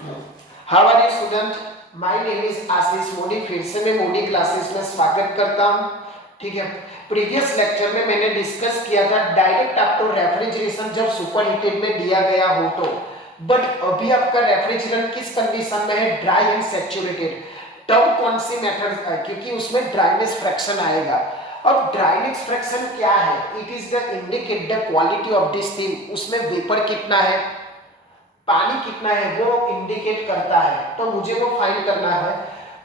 How are you student, my name is Ashish Modi. फिर से मैं मोदी क्लासेस में स्वागत करता हूं। ठीक है, प्रीवियस लेक्चर में मैंने डिस्कस किया था डायरेक्ट आपको रेफ्रिजरेशन जब सुपर हीटेड में दिया गया हो तो, बट अभी आपका रेफ्रिजरेशन किस कंडीशन में है, ड्राई एंड सैचुरेटेड। तब कौन सी मेथड, क्योंकि उसमें ड्राइनेस फ्रैक्शन आएगा। अब ड्राइनेस फ्रैक्शन क्या है, it is the indicate the quality of the steam, उसमें वेपर कितना है, पानी कितना है वो इंडिकेट करता है। तो मुझे वो फाइंड करना है।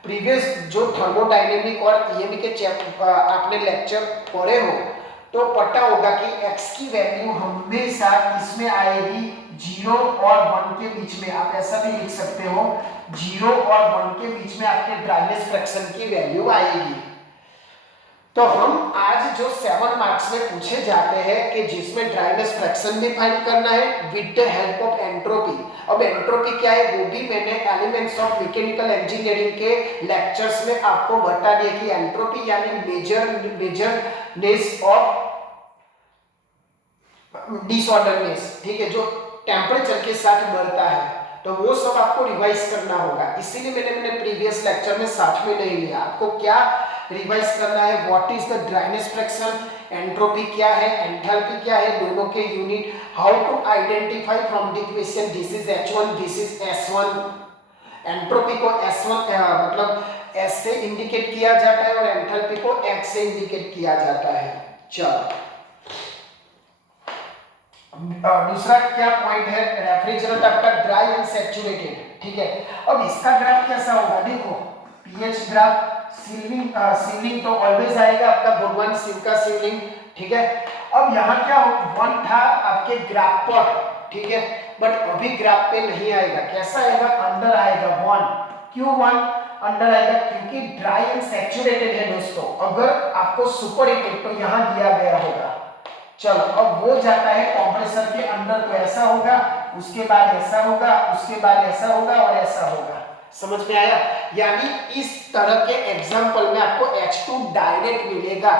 प्रीवियस जो थर्मोडायनेमिक और ईएमई के आपने लेक्चर पढ़े हो तो पता होगा कि x की वैल्यू हमेशा इसमें आएगी 0 और 1 के बीच में। आप ऐसा भी लिख सकते हो 0 और 1 के बीच में आपके ड्राइनेस फ्रैक्शन की वैल्यू आएगी। तो हम आज जो 7 मार्क्स में पूछे जाते हैं कि जिसमें ड्राइनेस फ्रैक्शन भी फाइंड करना है with the help of entropy. अब एंट्रोपी क्या है वो भी मैंने एलिमेंट्स ऑफ मैकेनिकल इंजीनियरिंग के लेक्चर्स में आपको बता दिया कि एंट्रोपी यानी मेजरनेस ऑफ डिसऑर्डरनेस। ठीक है, जो टेम्परेचर के साथ बढ़ता है, तो वो सब आपको रिवाइज करना होगा। इसीलिए मैंने प्रीवियस लेक्चर में साथ में नहीं लिया। आपको क्या रिवाइज करना है, what is the dryness fraction, entropy क्या है, एंथैल्पी क्या है, दोनों के unit, how to identify from the equation this is H1 this is S1। Entropy को S1 मतलब S से इंडिकेट किया जाता है और एंथैल्पी को H से इंडिकेट किया जाता है। चलो, दूसरा क्या पॉइंट है, रेफ्रिजरेंट आपका ड्राई एंड सैचुरेटेड। ठीक है, अब इसका ग्राफ कैसा होगा, देखो पीएच ग्राफ, सीलिंग तो ऑलवेज आएगा आपका भगवान शिव का शिवलिंग। ठीक है, अब यहाँ क्या हो, 1 था आपके ग्राफ पर, ठीक है, बट अभी ग्राफ पे नहीं आएगा। कैसा आएगा, अंडर आएगा 1। क्यों 1 अंडर आएगा, क्योंकि ड्राई एंड सैचुरेटेड है दोस्तों। अगर आपको सुपर हीटेड तो यहाँ दिया गया होगा। चलो, अब वो जाता है कंप्रेसर के अंदर तो ऐसा होगा, उसके बाद ऐसा होगा, उसके बाद ऐसा होगा और ऐसा होगा। समझ में आया, यानी इस तरह के एग्जांपल में आपको H2 डायरेक्ट मिलेगा।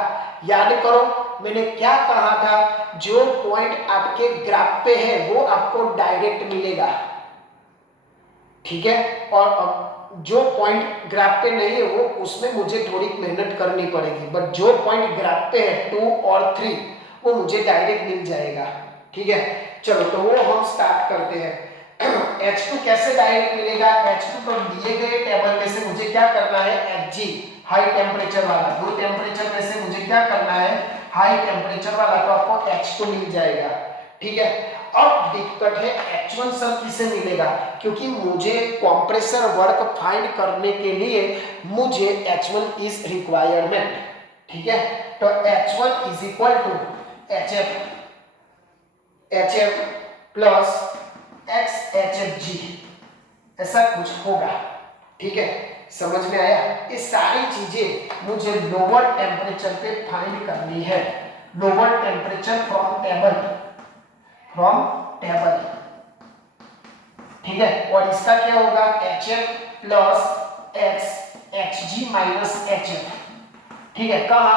याद करो मैंने क्या कहा था, जो पॉइंट आपके ग्राफ पे है वो आपको डायरेक्ट मिलेगा। ठीक है, और जो पॉइंट ग्राफ पे नहीं है वो उसमें मुझे थोड़ी मेहनत करनी पड़ेगी, बट जो पॉइंट ग्राफ पे है 2 और 3 वो मुझे डायरेक्ट मिल जाएगा। ठीक है, चलो तो वो हम स्टार्ट करते हैं। H2 कैसे डायरेक्ट मिलेगा, H2 को दिए गए टेबल में से मुझे क्या करना है, Hg हाई टेम्परेचर वाला, दो टेम्परेचर में से मुझे क्या करना है, हाई टेम्परेचर वाला, तो आपको H2 मिल जाएगा। ठीक है, अब दिक्कत है H1 सर किसे मिलेगा, क्योंकि मुझे कंप्रेसर वर्क फाइंड करने के लिए मुझे H1 इज रिक्वायरमेंट। ठीक है, तो H1 is equal to HF plus XHFG, ऐसा कुछ होगा। ठीक है, समझ में आया, ये सारी चीजें मुझे लोअर टेम्परेचर पे फाइंड करनी है। Lower temperature from table. ठीक है, और इसका क्या होगा, HF plus XHG minus HF। ठीक है, कहा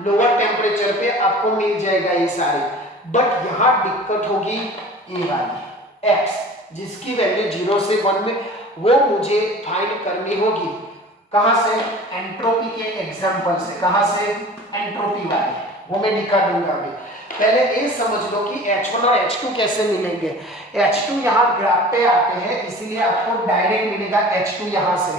लोअर टेम्परेचर पे आपको मिल जाएगा ये सारे, बट यहां दिक्कत होगी ये वाली x, जिसकी वैल्यू 0 से 1 में, वो मुझे फाइंड करनी होगी। कहां से, एंट्रोपी के एग्जांपल से। कहां से, एंट्रोपी वाली, वो मैं दिखा दूंगा अभी। पहले ये समझ लो कि H1 और H2 कैसे मिलेंगे। H2 यहाँ ग्राफ पे आते हैं, इसीलिए आपको डायरेक्ट मिलेगा H2 यहाँ से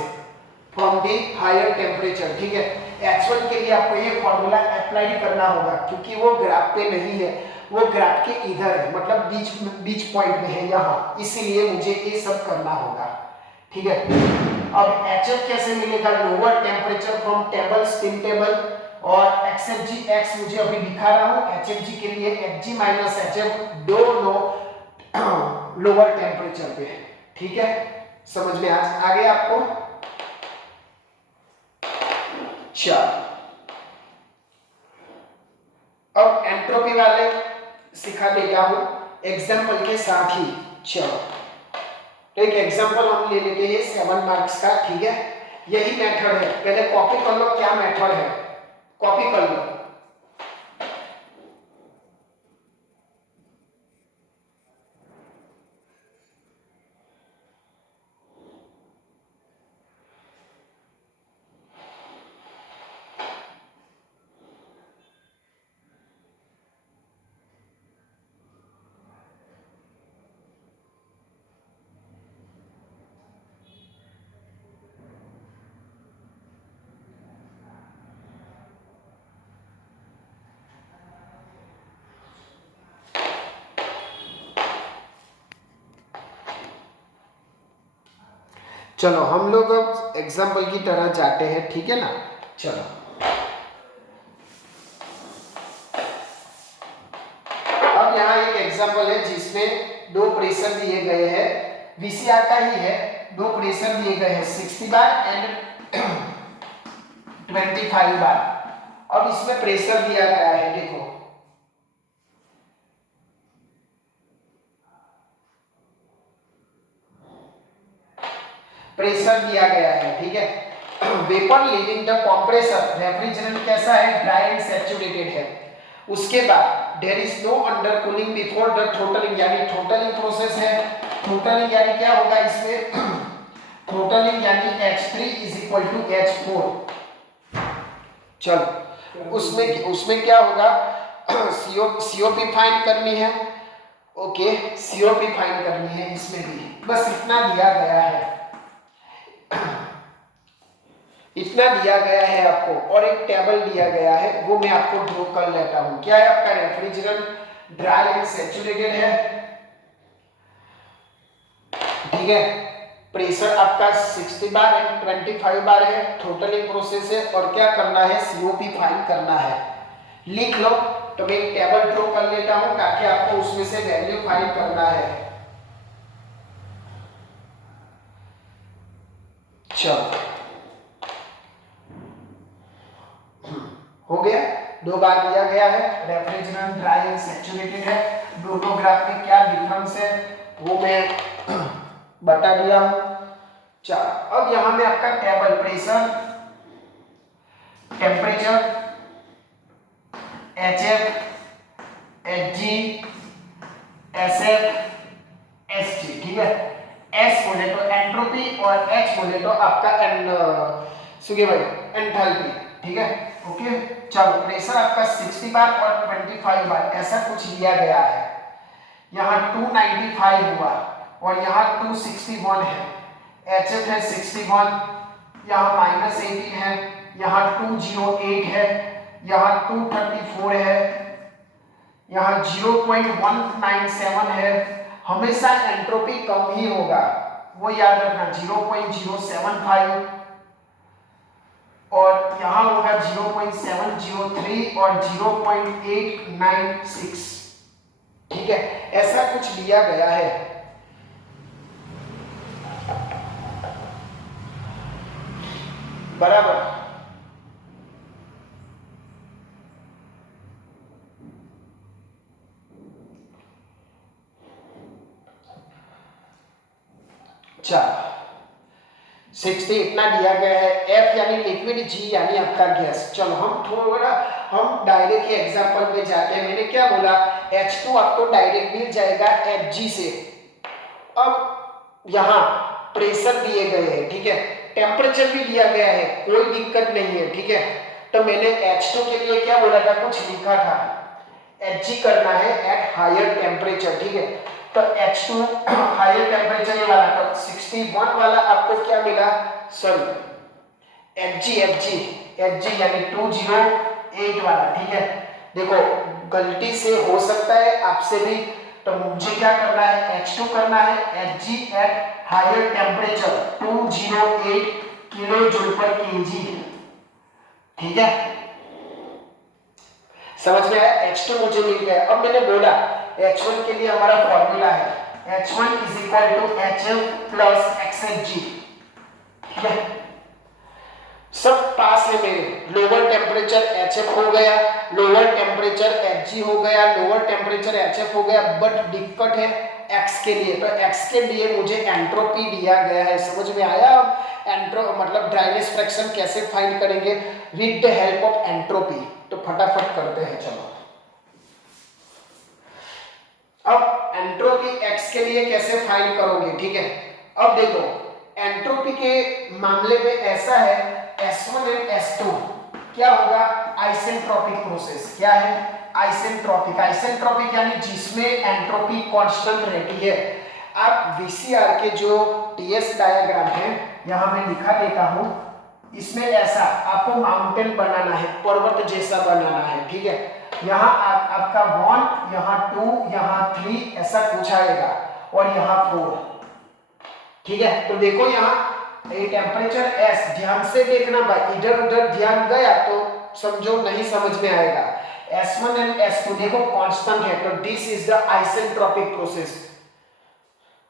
फ्रॉम द हायर टेम्परेचर। ठीक है, H1 के लिए आपको ये फॉर्मूला अप्लाई करना होगा, क्योंकि वो ग्राफ पे नहीं है, वो ग्राफ के इधर है, मतलब बीच पॉइंट में है यहाँ, इसीलिए मुझे ये सब करना होगा। ठीक है, अब HF कैसे मिलेगा, lower temperature from table, steam table, और XFG X मुझे अभी दिखा रहा हूँ, HFG के लिए Hg माइनस HF दोनों लोअर टेम्परेचर पे। ठीक है, समझ में आ गया आपको। चलो, अब एंट्रोपी वाले सिखा देता हूं एग्जाम्पल के साथ ही। चलो, तो एक एग्जाम्पल हम ले लेते हैं 7 मार्क्स का। ठीक है, यही मेथड है, पहले कॉपी कर लो क्या मेथड है, कॉपी कर लो। चलो हम लोग अब एग्जाम्पल की तरह जाते हैं, ठीक है ना। चलो अब यहाँ एक एग्जाम्पल है जिसमें दो प्रेशर दिए गए हैं, वीसीआर का ही है। दो प्रेशर दिए गए हैं 60 बार एंड 25 बार। अब इसमें प्रेशर दिया गया है, देखो प्रेशर दिया गया है, ठीक है। Vapour leaving the compressor, refrigerant कैसा है, ड्राई एंड सैचुरेटेड है। उसके बाद there is no under cooling before the throttling, यानी थ्रोटलिंग प्रोसेस है। थ्रोटलिंग यानी क्या होगा इसमें, थ्रोटलिंग यानी H3 is equal to H4। चलो उसमें क्या होगा, सीओपी फाइंड करनी है, ओके सीओपी फाइंड करनी है इसमें भी, बस इतना दिया गया है, इतना दिया गया है आपको। और एक टेबल दिया गया है, वो मैं आपको ड्रॉ कर लेता हूं। क्या है आपका रेफ्रिजरेंट ड्राई एंड सैचुरेटेड है, ठीक है। प्रेशर आपका 60 बार एंड 25 बार है, थ्रोटलिंग प्रोसेस है, और क्या करना है, सीओपी फाइंड करना है। लिख लो, तो मैं एक टेबल ड्रॉ कर लेता हूं ताकि आपको उसमें से वैल्यू फाइंड करना है। चलो हो गया, दो बार दिया गया है, रेफ्रिजरेंट ड्राई एंड सैचुरेटेड है। दोनों ग्राफ में क्या डिफरेंस है वो मैं बता दिया हूं। चलो अब यहां में आपका table pressure, temperature, HF, HG, SF, SG, ठीक है। S बोले तो एंट्रोपी और H बोले तो आपका सुगे भाई एंथैल्पी, ठीक है, ओके। चलो प्रेशर आपका 60 बार और 25 बार ऐसा कुछ लिया गया है। यहाँ 295 हुआ और यहाँ 261 है, HF है 61, यहाँ -18 है, यहाँ 208 है, यहाँ 234 है, यहाँ 0.197 है। हमेशा एंट्रोपी कम ही होगा, वो याद रखना, 0.075, और यहाँ होगा 0.703 और 0.896, ठीक है। ऐसा कुछ लिया गया है। बराबर, चलो 60 इतना दिया गया है। F यानी लिक्विड, G यानी आपका गैस। चलो हम डायरेक्ट ही एग्जांपल में जाते हैं। मैंने क्या बोला, H2 आपको डायरेक्ट मिल जाएगा Hg से। अब यहाँ प्रेशर दिए गए हैं, ठीक है, टेम्परेचर भी दिया गया है, कोई दिक्कत नहीं है, ठीक है। तो मैंने H2 के लिए क्या बोला था, कुछ लिखा था, Hg करना है एट हायर टेम्परेचर, ठीक है। तो H2 हायर टेम्परेचर वाला, तो 61 वाला आपको क्या मिला, सॉरी Hg यानी 208 वाला, ठीक है। देखो गलती से हो सकता है आपसे भी, तो मुझे क्या करना है, H2 करना है Hg at higher temperature 208 kilo joule पर केजी, ठीक है। समझ में आया, H2 मुझे मिल गया। अब मैंने बोला H1 के लिए हमारा फॉर्मूला है H1 is equal to HF plus XFG, ठीक है। सब पास है मेरे, लोअर टेम्परेचर HF हो गया, लोअर टेम्परेचर Hg हो गया, लोअर टेम्परेचर HF हो गया, बट दिक्कत है X के लिए। तो X के लिए मुझे एंट्रोपी दिया गया है, समझ में आया। अब मतलब ड्राइनेस फ्रैक्शन कैसे फाइंड करेंगे, with the help of entropy. तो फटाफट करते हैं, चलो। अब एंट्रोपी X के लिए कैसे फाइंड करोगे, ठीक है। अब देखो एंट्रोपी के मामले में ऐसा है, S1 एंड S2 क्या होगा, आइसेंट्रोपिक प्रोसेस। क्या है, आइसेंट्रोपिक। आइसेंट्रोपिक यानी जिसमें एंट्रोपी कांस्टेंट रहती है। आप VCR के जो TS डायग्राम है यहां मैं दिखा देता हूं, इसमें ऐसा आपको माउंटेन बनाना है, पर्वत जैसा बनाना है, ठीक है। यहाँ आपका 1, यहाँ 2, यहाँ 3 ऐसा कुछ आएगा और यहाँ 4, ठीक है। तो देखो यहाँ ये टेम्परेचर S, ध्यान से देखना भाई, इधर उधर ध्यान गया तो समझो नहीं समझ में आएगा। S1 एंड S2 देखो कांस्टेंट है, तो this is the isentropic process.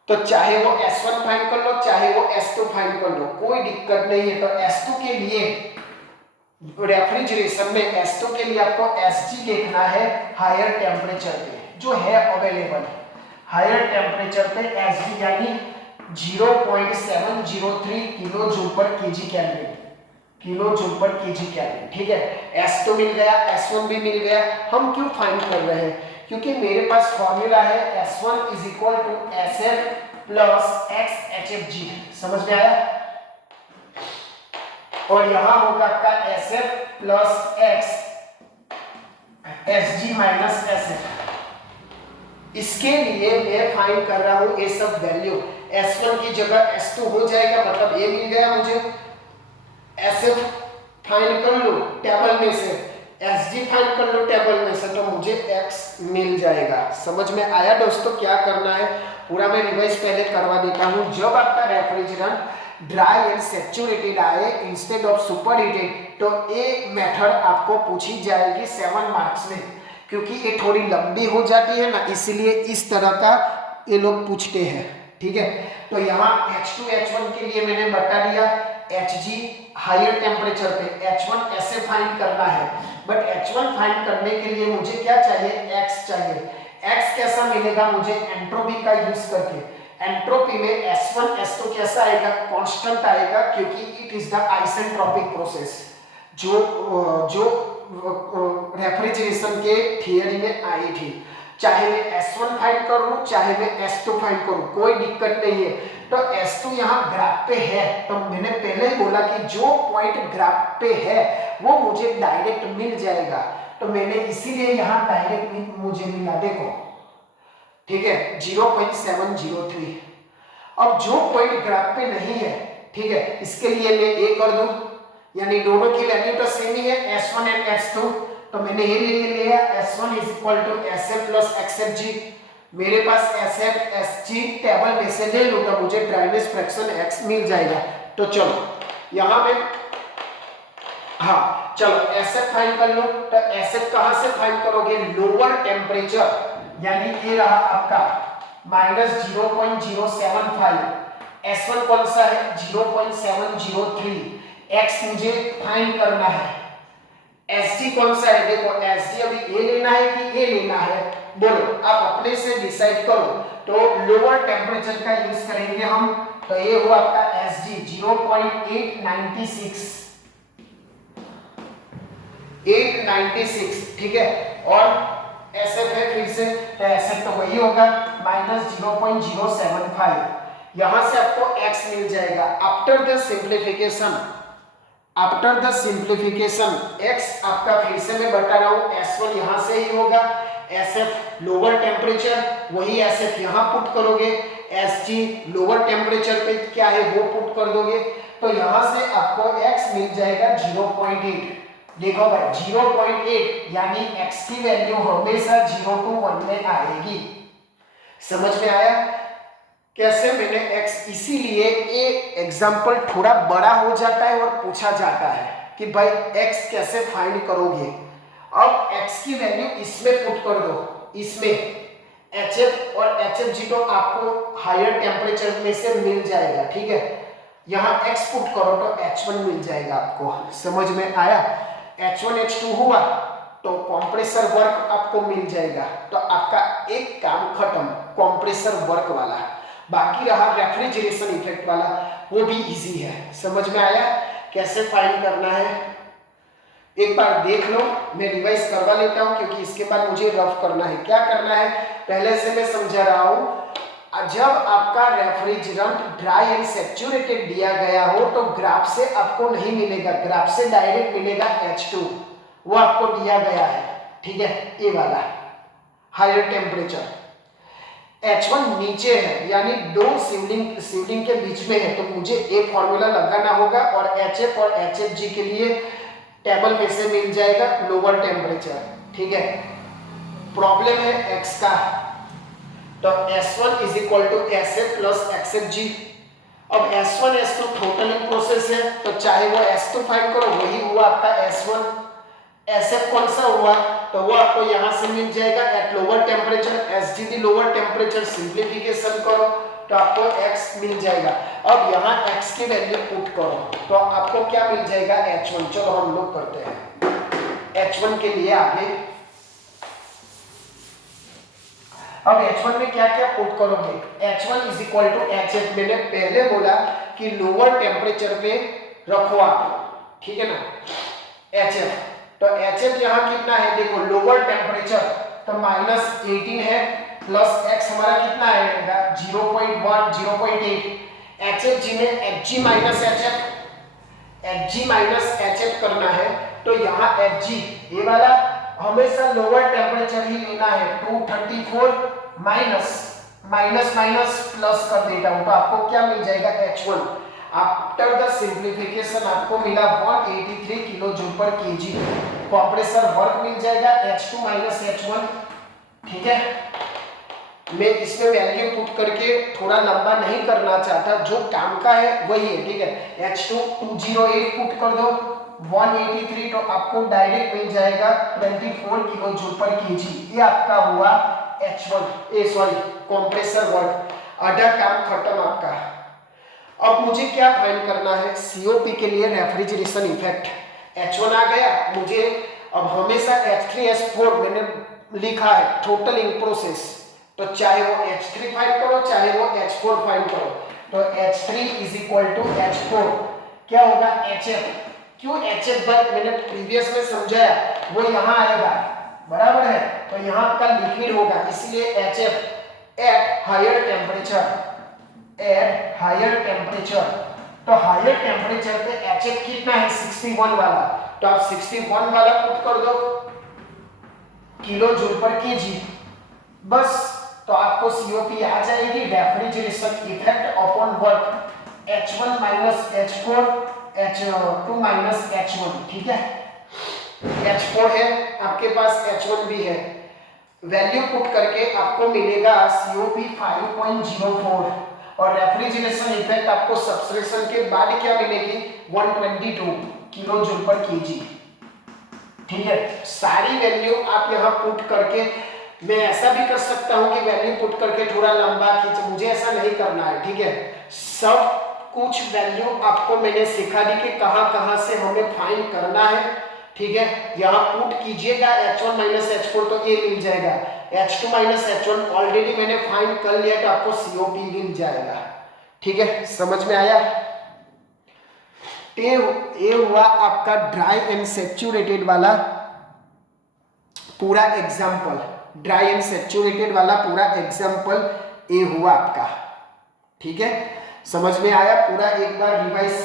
तो चाहे वो S1 फाइंड कर लो, चाहे वो S2 फाइंड कर लो, कोई दिक्कत नहीं है। तो S2 के लिए रेफ्रिजरेशन में S2 के लिए आपको Sg देखना है हायर टेम्परेचर पे, जो है अवेलेबल हायर टेम्परेचर पे Sg यानी 0.703 किलो जूल पर केजी केल्विन, किलो जूल पर केजी केल्विन, ठीक है। S2 मिल गया, S1 भी मिल गया। हम क्यों फाइंड कर रहे हैं? क्योंकि मेरे पास फॉर्मूला है S1 is equal to SF plus X HFG, समझ में आया? और यहां होगा आपका SF plus X SG minus SF। इसके लिए मैं फाइंड कर रहा हूं ये सब वैल्यू। S1 की जगह S2 हो जाएगा, मतलब ये मिल गया मुझे। SF फाइंड कर लो टेबल में से, SG फाइंड कर लो टेबल में से, तो मुझे X मिल जाएगा। समझ में आया दोस्तों क्या करना है? पूरा मैं रिवाइज पहले करवा देता हूं। जब आपका रेफ्रिजरेंट ड्राई एंड सैचुरेटेड आए इंस्टेड ऑफ सुपर हीटेड, तो ये मेथड आपको पूछी जाएगी 7 मार्क्स में, क्योंकि ये थोड़ी लंबी हो जाती है ना, इसीलिए इस तरह का ये लोग पूछते हैं, ठीक है। तो यहाँ H2 H1 के लिए मैंने बता दिया, Hg हायर टेम्परेचर पे, H1 ऐसे फाइंड करना है, बट H1 फाइंड करने के लिए मुझे क्या चाहिए? X चाहिए। X कैसा मिलेगा मुझे? एंट्रोपी का यूज करके। एंट्रोपी में S1 S2 कैसा आएगा? कांस्टेंट आएगा, क्योंकि it is the isentropic process जो रेफ्रिजरेशन के थियरी में आई थी। चाहे मैं S1 फाइंड करूं, चाहे मैं S2 फाइंड करूं, कोई दिक्कत नहीं है। तो S2 यहाँ ग्राफ पे है, तो मैंने पहले ही बोला कि जो पॉइंट ग्राफ पे है वो मुझे डायरेक्ट मिल जाएगा, तो मैंने इसीलिए यहाँ डायरेक्ट मुझे मिला, देखो, ठीक है, 0.703। अब जो पॉइंट ग्राफ पे नहीं है, ठीक है, इसके लिए मैं ये कर दूं, यानी दोनों की वैल्यू तो सेम ही है, S1 एंड S2, तो मैंने ये ले लिया S1 is equal to SF plus XFG। मेरे पास SF SG टेबल में से ले लूं तो मुझे ड्राइनेस फ्रैक्शन X मिल जाएगा। तो चलो यहां में, हाँ चलो SF फाइंड कर लो। तो SF कहां से फाइंड करोगे? लोअर टेम्परेचर, यानी ये रहा आपका -0.075। S1 कौन सा है? 0.703। X मुझे फाइंड करना है। SG कौन सा है? देखो SG अभी ये लेना है कि ये लेना है, बोलो, आप अपने से डिसाइड करो। तो लोअर टेम्परेचर का यूज करेंगे हम, तो ये हुआ आपका SG 0.896, 896, ठीक है। और SF है फिर से, तो SF तो वही होगा -0.075। यहां से आपको X मिल जाएगा। आफ्टर द सिंप्लीफिकेशन X आपका फिर से मैं बता रहा हूं, S1 यहां से ही होगा, SF लोअर टेम्परेचर, वही SF यहां पुट करोगे, SG लोअर टेम्परेचर पे क्या है वो पुट कर दोगे, तो यहां से आपको X मिल जाएगा 0.8। देखो भाई 0.8, यानी X की वैल्यू हमेशा 0 to 1 में आएगी। समझ में आया कैसे? मैंने X इसीलिए एक एग्जांपल थोड़ा बड़ा हो जाता है और पूछा जाता है कि भाई X कैसे फाइंड करोगे। अब X की वैल्यू इसमें पुट कर दो, इसमें HF और HFG तो आपको हायर टेम्परेचर में से मिल जाएगा, ठीक है। यहाँ X पुट करो तो H1 मिल जाएगा आपको। समझ में आया? H1 H2 हुआ तो कंप्रेसर वर्क आपको मिल जाएगा, तो आपका एक काम खत्म कंप्रेसर वर्क वाला। बाकी रहा रेफ्रिजरेशन इफेक्ट वाला, वो भी इजी है। समझ में आया कैसे फाइंड करना है? एक बार देख लो, मैं रिवाइज करवा लेता हूं, क्योंकि इसके बाद मुझे रफ करना है। क्या करना है पहले से मैं समझा रहा हूं। जब आपका रेफ्रिजरेंट ड्राई एंड सैचुरेटेड दिया गया हो तो ग्राफ से आपको नहीं मिलेगा, ग्राफ से डायरेक्ट मिलेगा H2, वो आपको दिया गया है, ठीक है, ये वाला हायर टेम्परेचर। H1 नीचे है, यानी दो शिवलिंग के बीच में है, तो मुझे एक फॉर्मूला लगाना होगा, और HF और HFG के लिए टेबल में से मिल जाएगा लोअर टेम्परेचर, ठीक है। प्रॉब्लम है X का, तो S1 is equal to SF plus XFG। अब S1 S2 total in process है, तो चाहे वो S2 फाइंड करो, वही हुआ आपका S1। SF कौन सा हुआ, तो वो आपको यहाँ से मिल जाएगा at lower temperature, SGD lower temperature, simplification करो तो आपको x मिल जाएगा। अब यहाँ x की वैल्यू पुट करो तो आपको क्या मिल जाएगा, H1। चलो हम लोग करते हैं H1 के लिए आगे। अब H1 में क्या क्या पुट करोगे, H1 is equal to HF। मैंने पहले बोला कि लोअर टेम्परेचर पे रखो आप, ठीक है ना, HF। तो HF यहाँ कितना है, देखो लोअर टेम्परेचर तो -18 है, प्लस x हमारा कितना आएगा 0.1 0.8। HFG में Hg माइनस HF करना है, तो यहाँ Hg ये वाला हमेशा लोअर टेम्परेचर ही लेना है। 234 माइनस प्लस कर देता हूँ तो आपको क्या मिल जाएगा, H1। आफ्टर द सिंप्लीफिकेशन आपको मिला 183 किलो जूल पर केजी। कंप्रेसर वर्क मिल जाएगा H2 माइनस H1, ठीक है। मैं इसमें वैल्यू पुट करके थोड़ा लंबा नहीं करना चाहता, जो काम का है वही है, ठीक है। H2 208 पुट कर दो 183, तो आपको डायरेक्ट मिल जाएगा 24 किलो जूल पर केजी। ये आपका हुआ H1 कंप्रेसर वर्क। आधा काम खत्म आपका। अब मुझे क्या फाइंड करना है, COP के लिए रेफ्रिजरेशन इफेक्ट। H1 आ गया मुझे, अब हमेशा H3S4 मैंने लिखा है टोटल इन प्रोसेस, तो चाहे वो H3 फाइंड करो चाहे वो H4 फाइंड करो, तो H3 is equal to H4 क्या होगा, HF। क्यों HF भाई, मैंने प्रीवियस में समझाया, वो यहाँ आएगा बराबर है, तो यहाँ का लिक्विड होगा, इसलिए HF at higher temperature, at higher temperature. तो हायर टेम्परेचर पे HF कितना है 61 वाला, तो आप 61 वाला पुट कर दो किलो जूल पर केजी, बस तो आपको COP आ जाएगी, refrigeration effect upon work, H1 minus H4 H2 minus H1, ठीक है। H4 है आपके पास, H1 भी है, वैल्यू पुट करके आपको मिलेगा COP 5.04 और रेफ्रिजरेशन इफेक्ट आपको सब्सट्रेशन के बाद क्या मिलेगी 122 किलो जूल पर केजी, ठीक है। सारी वैल्यू आप यहाँ पुट करके, मैं ऐसा भी कर सकता हूँ कि वैल्यू पुट करके थोड़ा लंबा खींच, मुझे ऐसा नहीं करना है, ठीक है। सब कुछ वैल्यू आपको मैंने सिखा दी कि कहाँ से हमें फाइंड करना है, ठीक है। यहाँ पुट कीजिएगा H1 माइनस H4 तो ये मिल जाएगा, H2 माइनस H1 ऑलरेडी मैंने फाइंड कर लिया, तो आपको COP मिल जाएगा, ठीक है। समझ में आया। ये हुआ आपका ड्राई एंड सैचुरेटेड वाला पूरा एग्जाम्पल, ड्राई एंड सैचुरेटेड वाला पूरा एग्जाम्पल ये हुआ आपका, ठीक है। समझ में आया, पूरा एक बार रिवाइज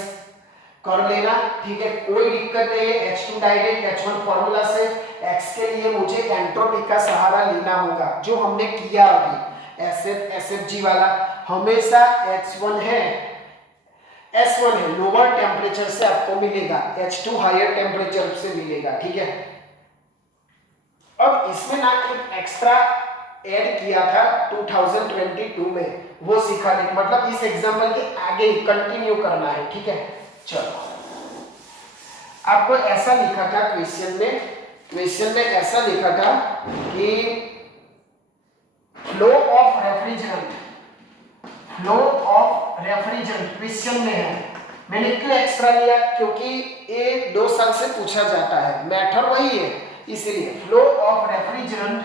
कर लेना, ठीक है, कोई दिक्कत नहीं है। H2 डायरेक्ट H1 फॉर्मूला से, X के लिए मुझे एंट्रोपी का सहारा लेना होगा, जो हमने किया अभी SFG वाला। हमेशा H1 है S1 है लोअर टेम्परेचर से आपको मिलेगा, H2 हायर टेम्परेचर से मिलेगा, ठीक है। अब इसमें ना एक एक्स्ट्रा ऐड किया था 2022 में, वो सिखा दे, मतलब इस एग्जाम्पल के आगे कंटिन्यू करना है, ठीक है। चलो, आपको ऐसा लिखा था क्वेश्चन में ऐसा लिखा था कि फ्लो ऑफ रेफ्रिजरेंट क्वेश्चन में है। मैंने क्यों एक्स्ट्रा लिया, क्योंकि ये 2 साल से पूछा जाता है, मैटर वही है, इसलिए फ्लो ऑफ रेफ्रिजरेंट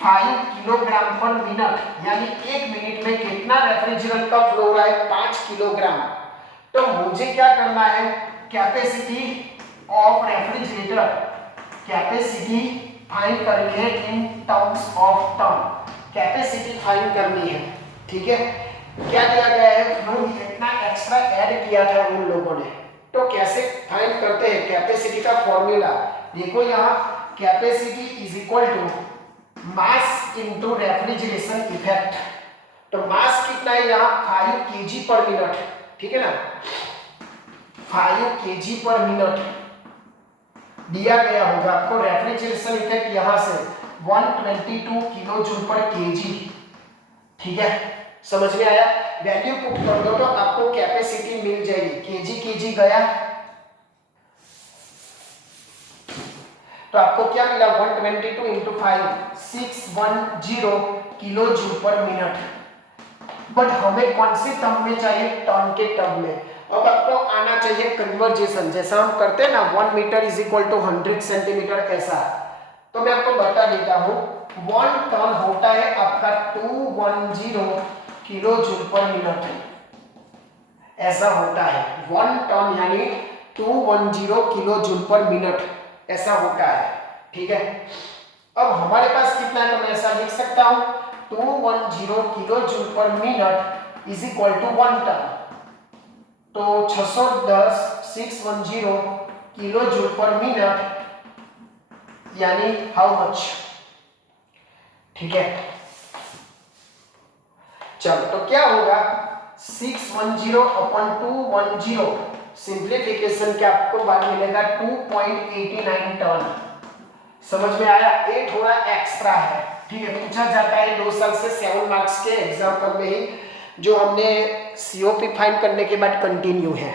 5 किलोग्राम पर मिनट, यानी 1 मिनट में कितना रेफ्रिजरेंट का फ्लो हो रहा है 5 किलोग्राम। तो मुझे क्या करना है, capacity of refrigerator, capacity find करके in terms of term, capacity find करनी है, ठीक है। क्या दिया गया है, फ्लो इतना एक्स्ट्रा ऐड किया था उन लोगों ने, तो कैसे फाइंड करते हैं कैपेसिटी का फॉर्मूला, देखो यहाँ capacity is equal to mass into refrigeration effect. तो मास कितना है यहाँ 5 kg पर मिनट, ठीक है ना, 5 kg पर मिनट दिया गया होगा आपको। रेफ्रिजरेशन इफेक्ट यहाँ से 122 किलो जूल पर केजी, ठीक है। समझ में आया? वैल्यू पुट कर दो तो आपको कैपेसिटी मिल जाएगी। केजी गया तो आपको क्या मिला 122 इंटू 5 610 किलो जूल पर मिनट। बट हमें कौन से टर्म में चाहिए? टर्म के टर्म में। अब आपको आना चाहिए कन्वर्जेशन, जैसा हम करते हैं ना 1 metre is equal to 100 centimetre, ऐसा। तो मैं आपको बता देता हूं 1 टर्म होता है आपका 210 किलो जूल पर मिनट, ऐसा होता है 1 टर्म यानी 210 किलो जूल पर मिनट, ऐसा होता है। ठीक है, अब हमारे पास कितना है तो मैं ऐसा लिख सकता हूं 210 किलो जूल पर minute is equal to 1 ton. तो 610 किलो जूल पर मिनट यानी हाउ मच? ठीक है, चलो तो क्या होगा 610 अपॉन 210, सिंप्लीफिकेशन के आपको बाद मिलेगा 2.89 टन। समझ में आया? ये थोड़ा एक्स्ट्रा है। ठीक है, पूछा जाता है 2 साल से 7 मार्क्स के एग्जाम्पल में ही, जो हमने सीओपी फाइंड करने के बाद कंटिन्यू है।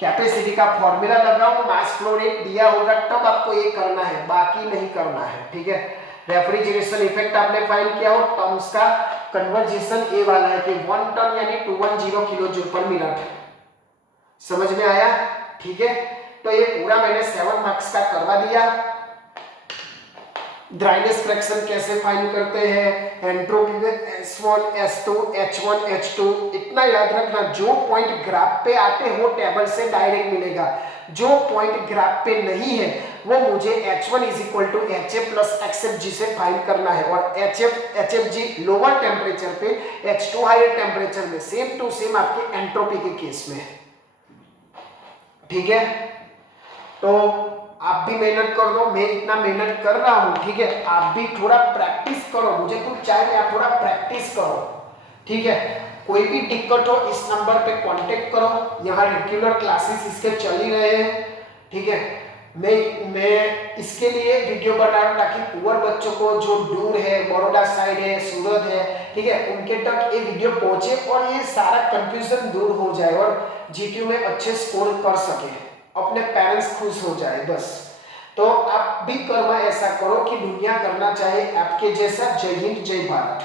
कैपेसिटी का फॉर्मूला लगाओ, मास फ्लो रेट दिया होगा, तब आपको ये करना है, बाकी नहीं करना है। ठीक है, रेफ्रिजरेशन इफेक्ट आपने फाइंड किया हो, टर्म्स का कन्वर्जेशन ए वाला है कि 1 टन यानी 210 किलो जूल पर मिनट। समझ में आया? ठीक है, तो ये पूरा मैंने 7 मार्क्स का करवा दिया। ड्राइनेस फ्रैक्शन कैसे फाइंड करते हैं, एंट्रोपी में S1 S2 H1 H2, इतना याद रखना, जो पॉइंट ग्राफ पे आते हो टेबल से डायरेक्ट मिलेगा, जो पॉइंट ग्राफ पे नहीं है वो मुझे H1 is equal to HF plus XFG से फाइंड करना है, और HFG लोअर टेम्परेचर पे, H2 हायर टेम्परेचर में, सेम टू सेम आपके एंट्रोपी के केस में। ठीक है, तो आप भी मेहनत कर दो, मैं इतना मेहनत कर रहा हूं। ठीक है, आप भी थोड़ा प्रैक्टिस करो, मुझे कुछ चाहिए, आप थोड़ा प्रैक्टिस करो। ठीक है, कोई भी दिक्कत हो इस नंबर पे कांटेक्ट करो, यहाँ रेगुलर क्लासेस इसके चल ही रहे हैं। ठीक है, मैं इसके लिए वीडियो बना रहा हूँ ताकि पुअर बच्चों को जो दूर है, बड़ौदा साइड है, सूरत है, ठीक है, उनके तक ये वीडियो पहुंचे और ये सारा कंफ्यूजन दूर हो जाए और जीटीयू में अच्छे स्कोर कर सके, अपने पेरेंट्स खुश हो जाए बस। तो आप भी कर्मा ऐसा करो कि दुनिया करना चाहे आपके जैसा। जय हिंद, जय भारत।